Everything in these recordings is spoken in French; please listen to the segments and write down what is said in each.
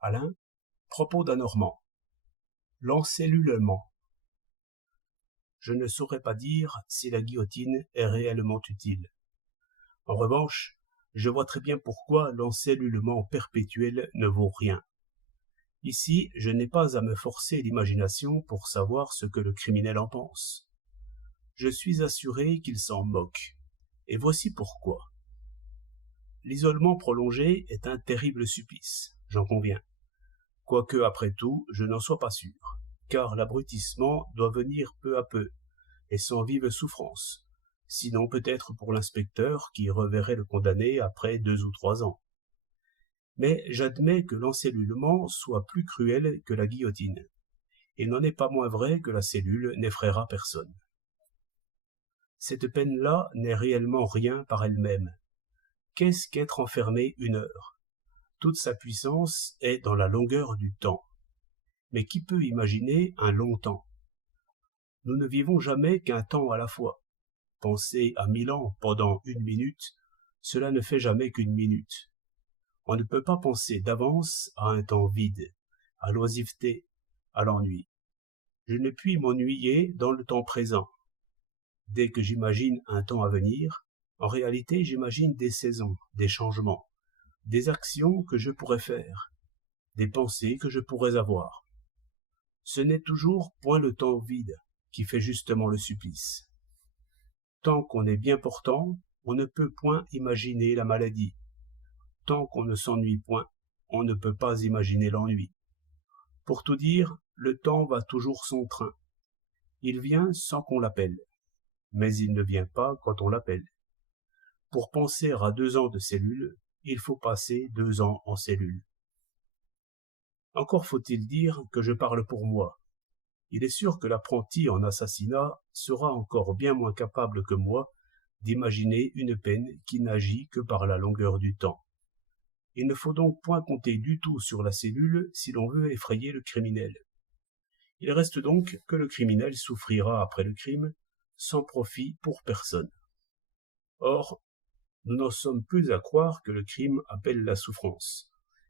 Alain, propos d'un Normand. L'encellulement. Je ne saurais pas dire si la guillotine est réellement utile. En revanche, je vois très bien pourquoi l'encellulement perpétuel ne vaut rien. Ici, je n'ai pas à me forcer l'imagination pour savoir ce que le criminel en pense. Je suis assuré qu'il s'en moque. Et voici pourquoi. L'isolement prolongé est un terrible supplice, j'en conviens. Quoique, après tout, je n'en sois pas sûr, car l'abrutissement doit venir peu à peu, et sans vive souffrance, sinon peut-être pour l'inspecteur qui reverrait le condamné après 2 ou 3 ans. Mais j'admets que l'encellulement soit plus cruel que la guillotine. Il n'en est pas moins vrai que la cellule n'effraiera personne. Cette peine-là n'est réellement rien par elle-même. Qu'est-ce qu'être enfermé 1 heure? Toute sa puissance est dans la longueur du temps. Mais qui peut imaginer un long temps? Nous ne vivons jamais qu'un temps à la fois. Penser à 1000 ans pendant 1 minute, cela ne fait jamais qu'1 minute. On ne peut pas penser d'avance à un temps vide, à l'oisiveté, à l'ennui. Je ne puis m'ennuyer dans le temps présent. Dès que j'imagine un temps à venir, en réalité j'imagine des saisons, des changements, des actions que je pourrais faire, des pensées que je pourrais avoir. Ce n'est toujours point le temps vide qui fait justement le supplice. Tant qu'on est bien portant, on ne peut point imaginer la maladie. Tant qu'on ne s'ennuie point, on ne peut pas imaginer l'ennui. Pour tout dire, le temps va toujours son train. Il vient sans qu'on l'appelle, mais il ne vient pas quand on l'appelle. Pour penser à 2 ans de cellule, il faut passer 2 ans en cellule. Encore faut-il dire que je parle pour moi. Il est sûr que l'apprenti en assassinat sera encore bien moins capable que moi d'imaginer une peine qui n'agit que par la longueur du temps. Il ne faut donc point compter du tout sur la cellule si l'on veut effrayer le criminel. Il reste donc que le criminel souffrira après le crime, sans profit pour personne. Or, nous n'en sommes plus à croire que le crime appelle la souffrance,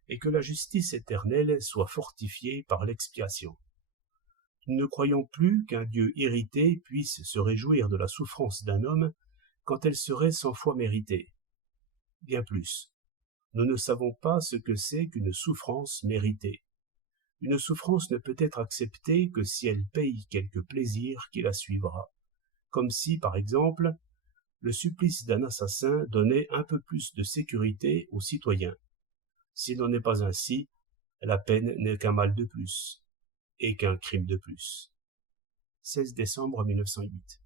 et que la justice éternelle soit fortifiée par l'expiation. Nous ne croyons plus qu'un Dieu irrité puisse se réjouir de la souffrance d'un homme quand elle serait 100 fois méritée. Bien plus, nous ne savons pas ce que c'est qu'une souffrance méritée. Une souffrance ne peut être acceptée que si elle paye quelque plaisir qui la suivra, comme si, par exemple, le supplice d'un assassin donnait un peu plus de sécurité aux citoyens. S'il n'en est pas ainsi, la peine n'est qu'un mal de plus, et qu'un crime de plus. 16 décembre 1908.